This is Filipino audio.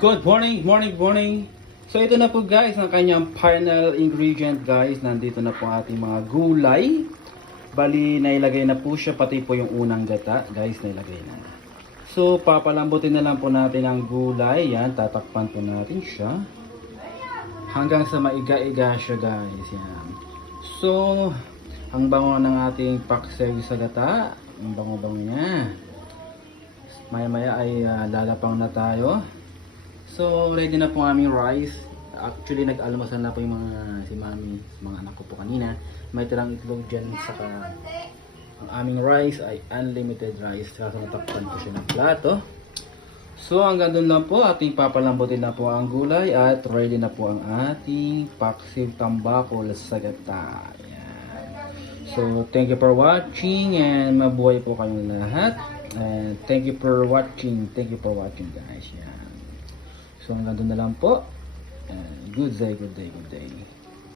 Good morning, morning. So ito na po guys, ang kanyang final ingredient guys. Nandito na po ang ating mga gulay. Bali, nailagay na po siya, pati po yung unang gata. Guys, nailagay na. So, papalambutin na lang po natin ang gulay. Yan, tatakpan po natin siya. Hanggang sa maiga-iga siya guys. Yan. So, ang bango ng ating paksiw sa gata. Ang bango-bango niya. Maya-maya ay lalapang na tayo. So, ready na po ang aming rice. Actually, nag-almusal na po yung si mami, mga anak ko po kanina. May tirang itlog dyan, saka ang aming rice ay unlimited rice. Kaso natakpan ko siya ng plato. So, hanggang doon lang po, ating papalambutin na po ang gulay at ready na po ang ating paksiw tambakol sa gata. Yan. So, thank you for watching and mabuhay po kayong lahat. And thank you for watching. Thank you for watching guys. Yan. So hanggang doon na lang po. And good day.